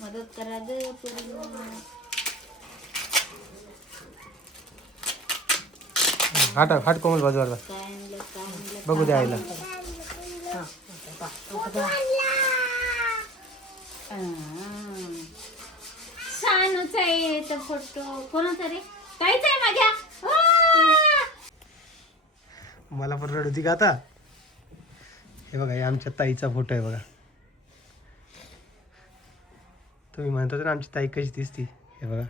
मदत करा ग पूर्ण. हाट कोमल बाजूला काय आणलं बघू द्या आईला. छानच आहे तो फोटो. कोणाचा रे? काहीच आहे माझ्या. मला पण रडू का आता. हे बघा, हे आमच्या ताईचा फोटो आहे बघा. तुम्ही म्हणता ना आमची ताई कशी दिसती. हे बघा,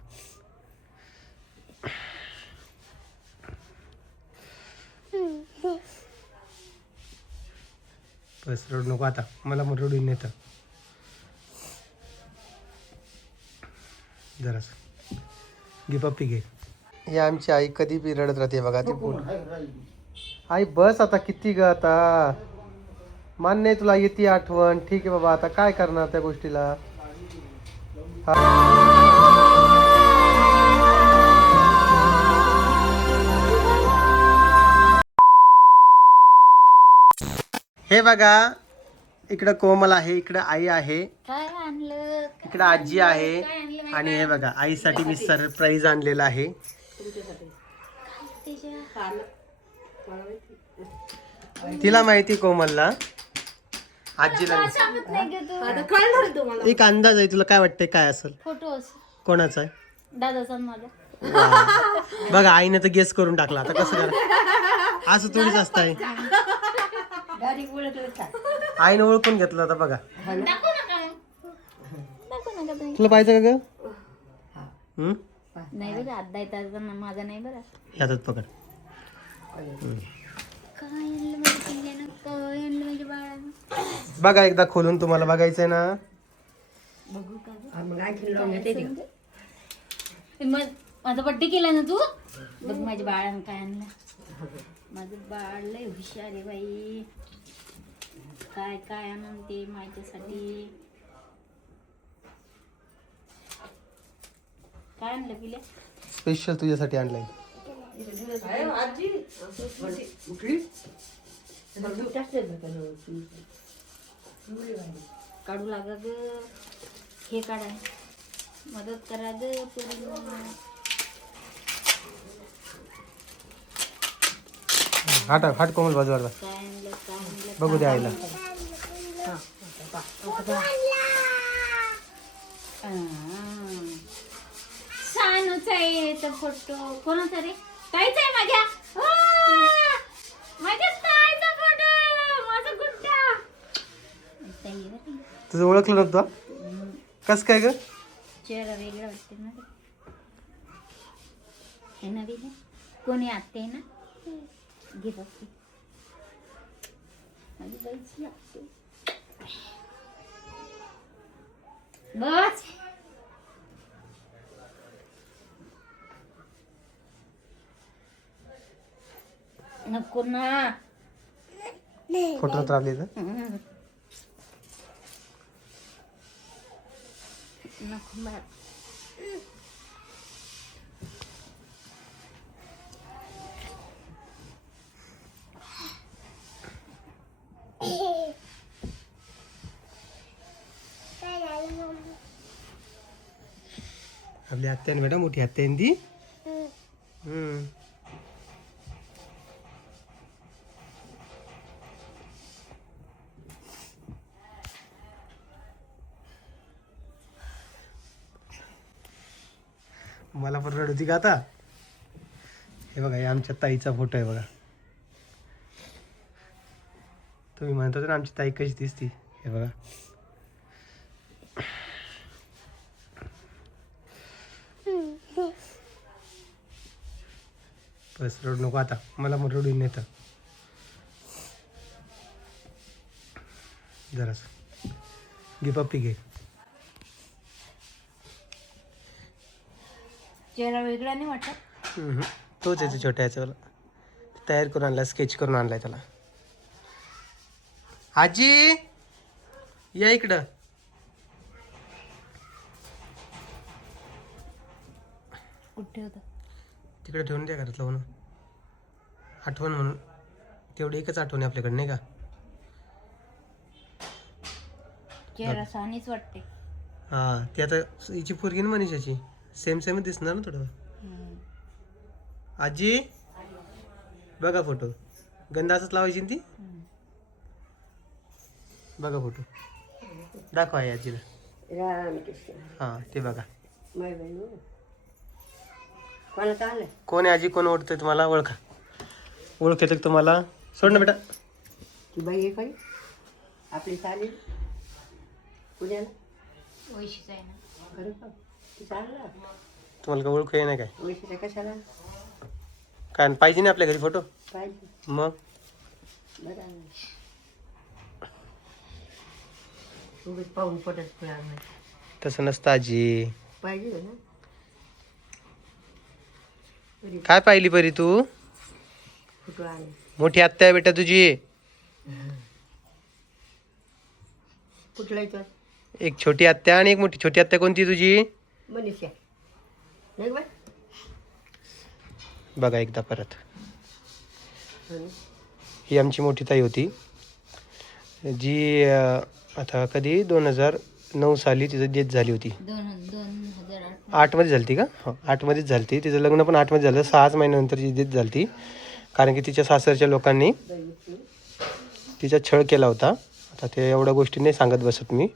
बस रडू नको आता. मला मग रडू येतं जरास. घे पप्पी घे. हे आमची आई कधी बी रडत राहते बघा. ती पूर्ण आई बस आता. किती ग आता. मान्य आहे तुला येते आठवण. ठीक आहे बाबा, आता काय करणार त्या गोष्टीला. हे बघा, इकडं कोमल आहे, इकडं आई आहे, काय आणलं? इकडं आजी आहे. काय आणलं? आणि हे बघा, आईसाठी मी सरप्राईज आणलेलं आहे. तिला माहिती कोमलला, आजीला नाही. सांगत नाही ग तू. एक अंदाज आहे. तुला काय वाटतंय काय असेल? फोटो कोणाचा आहे? दादाचा आणि माझा. वा. बघा, आईने तर गेस करून टाकला. आता कसं करा, असं थोडीच असतंय. आईने ओळखून घेतलं आता बघा. दाखव नका मग. दाखव नका तुम्ही. तुला पाहिजे का ग? नाही बरं, आधा येतात माझा नाही बरं. हातात पकड. काय आणलं माझ्या पिल्ल्यानं? काय आणलं माझ्या बाळानं? बघा, एकदा खोलून तुम्हाला बघायचंय ना. बघू का मग माझा बड्डे केला ना तू. बघ माझ्या बाळानं काय आणलं. माझं बाळ लय हुशार आहे बाई. काय काय आणून ते माझ्यासाठी. काय आणलं पिल्या? स्पेशल तुझ्यासाठी आणलंय. काढू लागा ग. हे काढा. मदत करा ग पूर्ण. हाट कोमल बाजूला. काय आणलं? बघू द्या आईला. छानच आहे तो फोटो. कोणाचा रे? काहीच आहे माझ्या. माझ्या ताईचा फोटो. माझा गुड्डा. तुझं ओळखलं नव्हतं? कस काय ग? चेहरा वेगळा वाटते ना. हे नवीन आहे. कोणी आते आहे ना. घे बघते. माझी बाईची लागते. बस. नको ना. फोटो तर आले तर. नको मला. आपली आत्याने बेटा, मोठी आत्याने ती. मला पण रडू का आता. हे बघा, हे आमच्या ताईचा फोटो आहे बघा. तुम्ही म्हणता ना आमची ताई कशी दिसती. हे बघा, बस रडू नको आता. मला मग रडू येतं जरास. घे पप्पी घे. चेहरा वेगळा नाही वाटत. तोच आहे छोट्या याचा. तयार करून आणला, स्केच करून आणलाय त्याला. आजी या इकडं. कुठे होतं? तिकडे ठेवून द्या घरात लावून. आठवण म्हणून. तेवढी एकच आठवण आहे आपल्याकडे, नाही का? चेहरा सानीच वाटते. हा ती आता हिची पोरगी ना मनीषाची सेम सेम दिसणार ना थोडं. आजी बघा फोटो, गंधा असंच लावायची ना ती. बघा फोटो दाखवा आई आजीला. हा ते बघा. कोण आहे आजी, कोण ओळखतंय तुम्हाला? ओळखा, ओळख येतं का तुम्हाला? सोड ना बेटा. ती बाई आहे काही आपली चालेल पुण्याला वैशीच आहे ना. खरं का ती चालला तुम्हाला काय ओळख आहे नाही काय? वैशिष्ट्य कशाला काय पाहिजे ना आपल्या घरी फोटो? पाहिजे मग बरं आहे. उगाच पाहून पटत नाही तसं नसतं आजी. पाहिजे ना. काय पाहिली परी तू? फोटो आले मोठी आत्या आहे बेटा तुझी. कुठला इथं एक छोटी आत्या आणि एक मोठी. छोटी आत्या कोणती तुझी? मनीषा नाही बाय. बघा एकदा परत. ही आमची मोठी ताई होती जी आता कधी 2009 साली तिचं डेथ झाली होती. 2008 मध्ये झाली का? हो 8 मध्येच झाली ती. तिचं लग्न पण 8 मध्ये झालं. 6 महिन्यानंतर तिची डेथ झाली ती. कारण की तिच्या सासरच्या लोकांनी तिचा छळ केला होता. आता ते एवढ्या गोष्टी नाही सांगत बसत मी.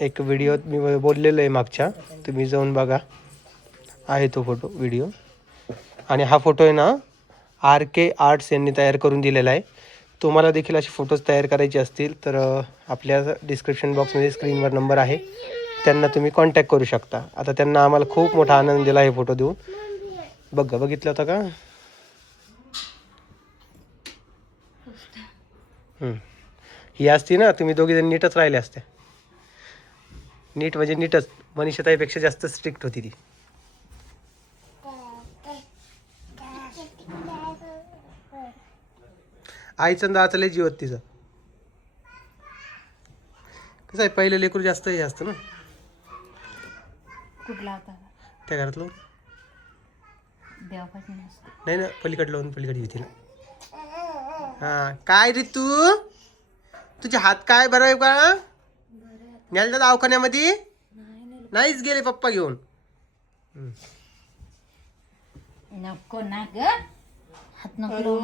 एक व्हिडिओ मी बोललेलो आहे मागच्या, तुम्ही जाऊन बघा, आहे तो फोटो व्हिडिओ. आणि हा फोटो आहे ना RK आर्ट्स यांनी तयार करून दिलेला आहे. तुम्हाला देखील असे फोटोज तयार करायचे असतील तर आपल्या डिस्क्रिप्शन बॉक्समध्ये स्क्रीनवर नंबर आहे, त्यांना तुम्ही कॉन्टॅक्ट करू शकता. आता त्यांना आम्हाला खूप मोठा आनंद दिला हे फोटो देऊन. बघितलं होतं का? ही असती ना तुम्ही दोघी जण नीटच राहिले असते. नीट म्हणजे नीटच. मनीषाताईपेक्षा जास्त स्ट्रिक्ट होती ती. आईचं दाचं लय जीव तिचं. कसं आहे पहिलं लेकरू जास्त हे असतं ना. कुठला होता? त्या घरातलं देवापासून असतो. नाही ना, पलीकडलं लावून पलीकडे येते ना. हा काय रे तू, तुझे हात काय बरं आहे का? न्यायला दवाखान्यामध्ये नाहीच गेले पप्पा घेऊन. नको ना ग, हात नको.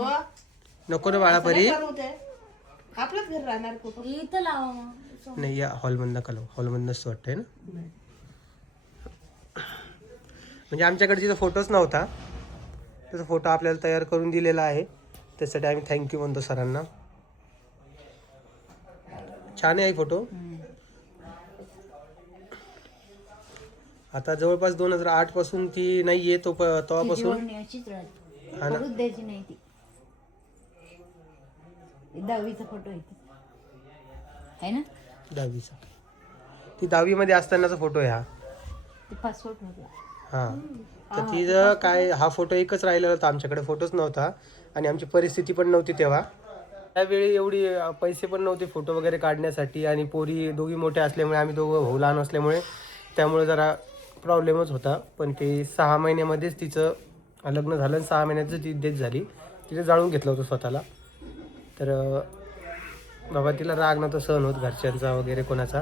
नको ना बाळा परी. आपलंच घर राहणार कुठं इथं लावा मग. नाही या हॉलमधनं का लावू, हॉलमधनंच वाटतंय ना. म्हणजे आमच्याकडे तिथं फोटोच नव्हता, त्याचा फोटो आपल्याला तयार करून दिलेला आहे. त्यासाठी आम्ही थँक्यू म्हणतो सरांना. छान आहे फोटो. आता जवळपास 2008 पासून ती नाही आहे. तेव्हापासून द्यायची नाही ती. 10वीचा फोटो आहे ना. 10वीचा. ती 10वी मध्ये असतानाचा फोटो आहे हा. पासपोर्ट होता. हा तर तिचं काय, हा फोटो एकच राहिलेला होता आमच्याकडे. फोटोच नव्हता आणि आमची परिस्थिती पण नव्हती तेव्हा. त्यावेळी एवढी पैसे पण नव्हते फोटो वगैरे काढण्यासाठी. आणि पोरी दोघी मोठ्या असल्यामुळे, आम्ही दोघं भाऊ लहान असल्यामुळे, त्यामुळे जरा प्रॉब्लेमच होता. पण ते 6 महिन्यामध्येच तिचं लग्न झालं. 6 महिन्याचं ती डेथ झाली. तिथे जाळून घेतलं होतं स्वतःला. तर बाबा तिला राग नव्हता सहन होत घरच्यांचा वगैरे कोणाचा.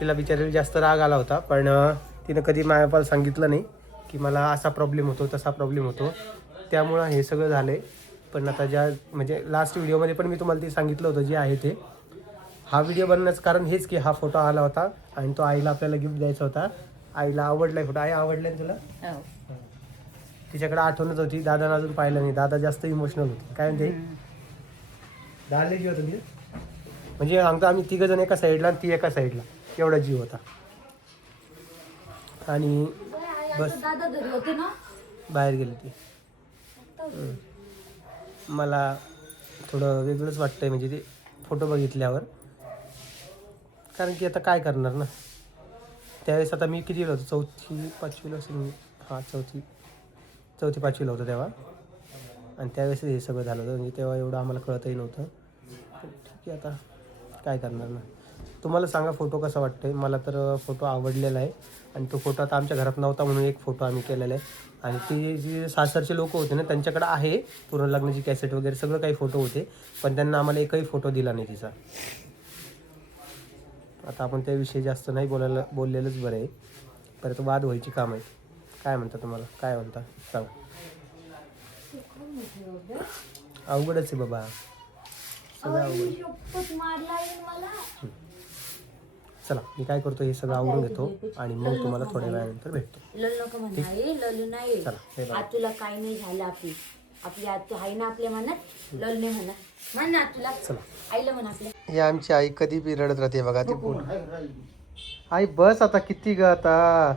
तिला बिचारीला जास्त राग आला होता. पण तिनं कधी माझ्यापाला सांगितलं नाही की मला असा प्रॉब्लेम होतो तसा प्रॉब्लेम होतो. त्यामुळं हे सगळं झालं आहे. पण आता म्हणजे लास्ट व्हिडिओमध्ये पण मी तुम्हाला ते सांगितलं होतं जे आहे ते. हा व्हिडिओ बनण्याचं कारण हेच की हा फोटो आला होता आणि तो आईला आपल्याला गिफ्ट द्यायचा होता. आईला आवडलाय फोटो. आई आवडलाय तुला? तिच्याकडे आठवणच होती. दादानं अजून पाहिलं नाही. दादा जास्त इमोशनल होते. काय म्हणते? दादा जीव होता तिथे. म्हणजे सांगतो आम्ही 3 जण एका साईडला आणि ती एका साईडला, एवढा जीव होता. आणि बस बाहेर गेली ती. मला थोडं वेगळंच वाटतंय म्हणजे ते फोटो बघितल्यावर. कारण की आता काय करणार ना. त्यावेळेस आता मी कितीला होतो, 4वी 5वीला असेल. हां 4वी 5वीला होतो तेव्हा. आणि त्यावेळेस हे सगळं झालं होतं. म्हणजे तेव्हा एवढं आम्हाला कळतही नव्हतं. ठीक आहे आता काय करणार ना. तुम्हाला सांगा फोटो कसा वाटतोय. मला तर फोटो आवडलेला आहे. आणि तो फोटो आता आमच्या घरात नव्हता म्हणून एक फोटो आम्ही केलेला आहे. आणि ते जे सासरचे लोक होते ना त्यांच्याकडे आहे पूर्ण लग्नाची कॅसेट वगैरे सगळं काही फोटो होते. पण त्यांना आम्हाला एकही फोटो दिला नाही तिचा. आता आपण त्याविषयी जास्त नाही बोललेलंच बरं आहे. परत वाद व्हायची काम आहे. काय म्हणता तुम्हाला, काय म्हणता सांगा. अवघडच आहे बाबा, सगळं अवघड. चला मी काय करतो, हे सगळं आवडून घेतो आणि मग तुम्हाला थोड्या वेळानंतर भेटतो. लल्लू नको म्हणा आई, लल्लू नाही. चला हे बघा. आज तुला काही नाही झालं. आपली आपली आज तू आहे ना आपल्या मनात. लल्लू नाही म्हणा, म्हण ना तुला. चला आईला म्हणा आपल्या. ही आमची आई कधी बी रडत राहते बघा ती पूर्ण. आई बस आता, किती ग आता.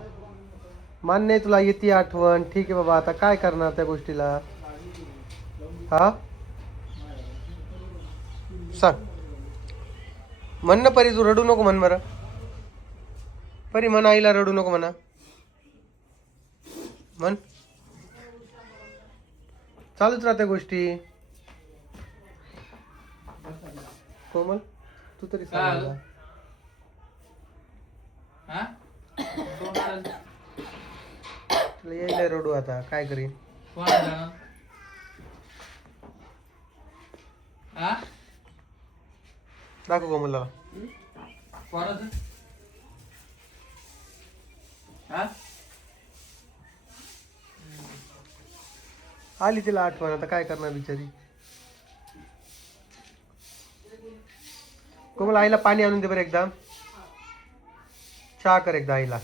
मान्य आहे तुला येते आठवण, ठीक आहे बाबा, आता काय करणार त्या गोष्टीला. हा सांग, म्हण ना परी, तू रडू नको म्हण बरं. परी म्हण आईला रडू नको म्हणा, म्हण. चालूच राहत्या गोष्टी. कोमल तू तरी सांग मला. तुला यायला रडू, आता काय करीन. दाखव कोमलला. आली तिला आठवण, आता काय करणार बिचारी. कोमल आईला पाणी आणून दे बरं एकदा. चहा कर एकदा आईला.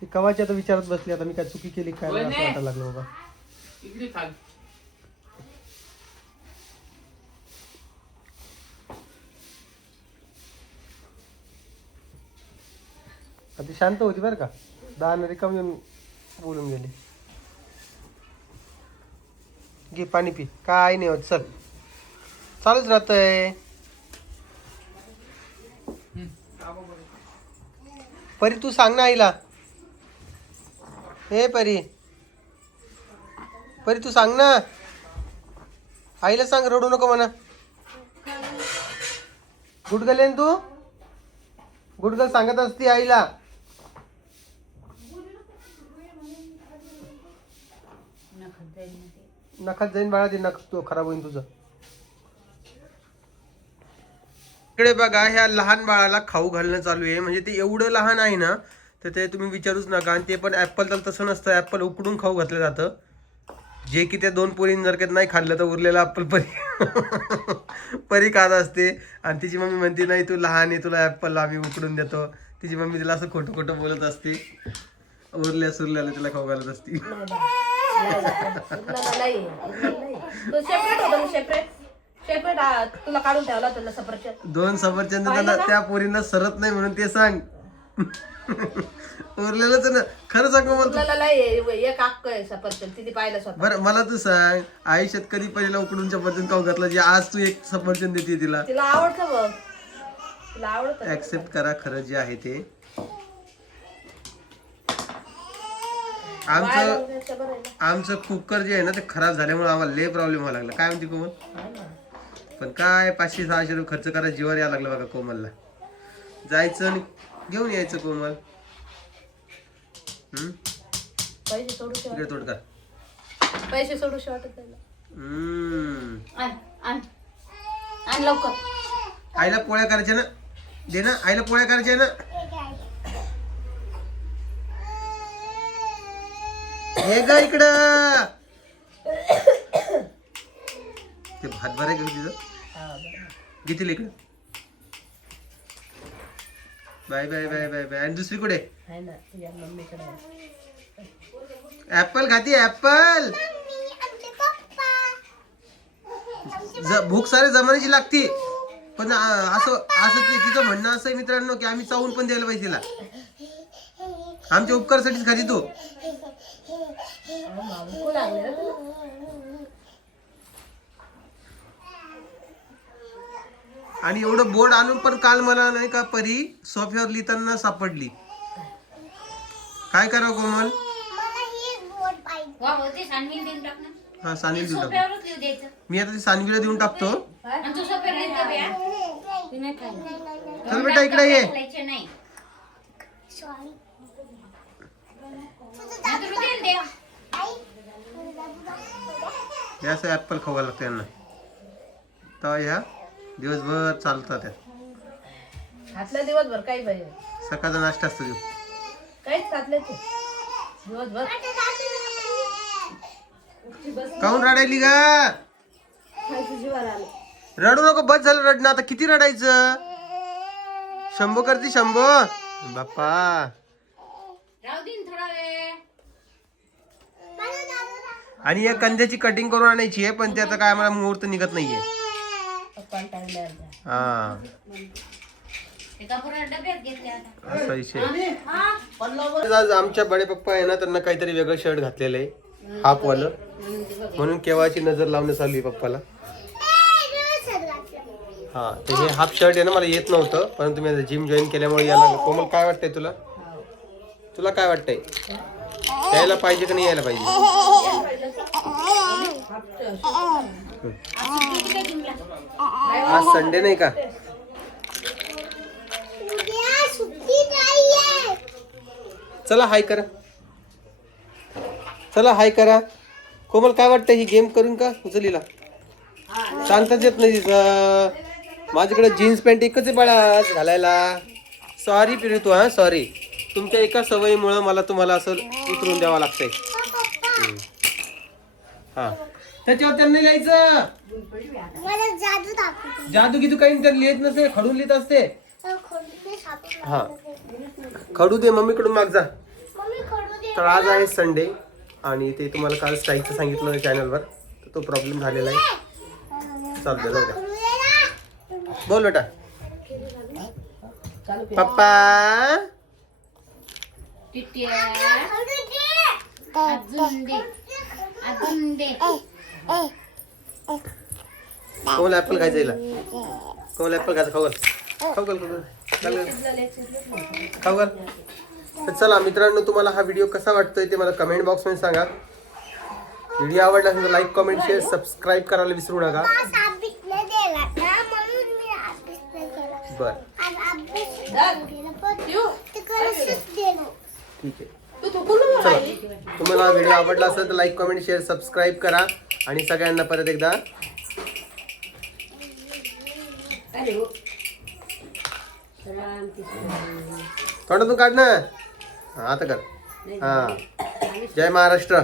ती कवाची आता विचारत बसली, आता मी काय चुकी केली काय नाही असं वाटायला लागलं बाबा. ती शांत होती बरं का, 10 रिकाम येऊन बोलून गेली. घे पाणी पी, काय नाही होत. चल, चालूच राहतंय. परी तू सांग ना आईला. हे परी, परी तू सांग ना आईला, सांग रडू नको म्हणा. गुडगल आहे ना तू, गुडगल सांगत असती आईला. नखात जाईन बाळा, ते नख तो खराब होईल तुझं. इकडे बघा, ह्या लहान बाळाला खाऊ घालणं चालू आहे. म्हणजे ते एवढं लहान आहे ना, तर ते तुम्ही विचारूच नका. आणि ते पण ॲपल, तर तसं नसतं. ॲपल उकडून खाऊ घातलं जातं. जे की त्या 2 पोरींनी जर का नाही खाल्लं तर उरलेलं ॲपल परी खात असते. आणि तिची मम्मी म्हणते नाही तू लहान आहे, तुला ॲपल आम्ही उकडून देतो. तिची मम्मी तिला असं खोटं खोटं बोलत असते. उरल्या सुरल्याला तिला खाऊ घालत असते. तुला काढून ठेवला तुला सफरचंद. 2 सफरचंद त्या पोरींना सरत नाही म्हणून ते सांग. उरलेलंच ना, खरं सांग मला. एक अक्क आहे सफरचंद, तिथे पाहिलं स्वतः. बरं मला तू सांग, आयुष्यात कधी पहिला उकडून सफरचंद खाऊ घातला जे आज तू एक सफरचंद देते तिला. तिला आवडतं बघ, तिला आवडतं. ऍक्सेप्ट करा खरं जे आहे ते. आमचं कुकर जे आहे ना ते खराब झाल्यामुळे आम्हाला लय प्रॉब्लेम व्हायला लागला. काय म्हणते कोमल. पण काय 500-600 रुपये खर्च करा जीवावर यायला लागलं बघा कोमलला. जायचं आणि घेऊन यायचं कोमल. पैसे तोड कर. पैसे सोडू शकत आण लवकर. आईला पोळ्या करायच्या ना, दे ना आईला पोळ्या करायच्या ना. हे ग इकडं ते भात भराय घेऊ तिथं घेतील इकडं. Bye bye bye bye bye. आणि दुसरी कुठे. ऍपल खाती ऍपल. भूक सारे जमान्याची लागती. पण असं तिचं म्हणणं असं आहे मित्रांनो की आम्ही चावून पण द्यायला पाहिजे तिला. आमच्या उपकारासाठीच खाती तू. आणि एवढं बोर्ड आणून पण काल मला नाही का परी सोफ्यावर लिहिताना सापडली. काय करावं कोमल. हा सानील देऊन टाकतो मी आता. ती सानवीला देऊन टाकतो. चल बेटा इकडे ये. हे असं ऍपल खावा लागतं यांना. तर ह्या दिवसभर चालतात त्या. घातला दिवसभर काही पाहिजे सकाळचा नाश्ता असतो देऊ. काहीच घातले ते दिवसभर काहून रडायली का? खायचं जीवाला आलं. रडू नको, बस झालं रडणं, आता किती रडायचं? शंभो करती शंभो बाप्पा. राहू दे ना थोडा वेळ. आणि या कंद्याची कटिंग करून आणायची आहे, पण ते आता काय मला मुहूर्त निघत नाहीये. पप्पाला टाइम द्यायला. हा एका पुरा डब्यात घेतले आता. असा विषय. आज आमच्या बडे पप्पा आहे ना, त्यांना काहीतरी वेगळं शर्ट घातलेलं आहे, हाफ वालं, म्हणून केव्हाची नजर लावणं चालू आहे पप्पाला. हा, तर हे हाफ शर्ट आहे ना, मला येत नव्हतं, परंतु मी जिम जॉईन केल्यामुळे यायला लागलं. कोमल काय वाटतंय तुला? तुला काय वाटतंय, यायला पाहिजे का नाही यायला पाहिजे? आज संडे नाही का? चला हाय करा, चला हाय करा. कोमल काय वाटतं, ही गेम करून का उचलीला? सांगताच येत नाही तिचं. माझ्याकडे जीन्स पॅन्ट एकच आहे बाळा आज घालायला. सॉरी पिरू तू, हा सॉरी. तुमच्या एका सवयीमुळे मला तुम्हाला असं उतरून द्यावं लागतंय. हा, त्याच्यावर त्यांना लिहायचं. जादू की तू काही तर लिहित नसते, खडून लिहित असते. हा, खडू दे मम्मीकडून माग जा. तर आज आहे संडे आणि ते तुम्हाला काल स्ट्राईकचं सांगितलं चॅनलवर, तर तो प्रॉब्लेम झालेला आहे. चालतंय, जाऊ द्या. बोल बेटा. पप्पा टिट्या अजून दे, अजून दे. कोमल ऍपल खायचं हिला. कोमल ऍपल खायचं, खाऊ घाल, खाऊ घाल, खाऊ घाल. तर चला मित्रांनो, तुम्हाला हा व्हिडिओ कसा वाटतोय ते मला कमेंट बॉक्समध्ये सांगा. व्हिडिओ आवडला असेल तर लाईक, कमेंट, शेअर, सबस्क्राईब करायला विसरू नका. बर, ठीक आहे. चला, तुम्हाला व्हिडिओ आवडला असेल तर लाईक, कमेंट, शेअर, सबस्क्राईब करा आणि सगळ्यांना परत एकदा तोंडातून काढ ना. हा, आता कर. हा, जय महाराष्ट्र.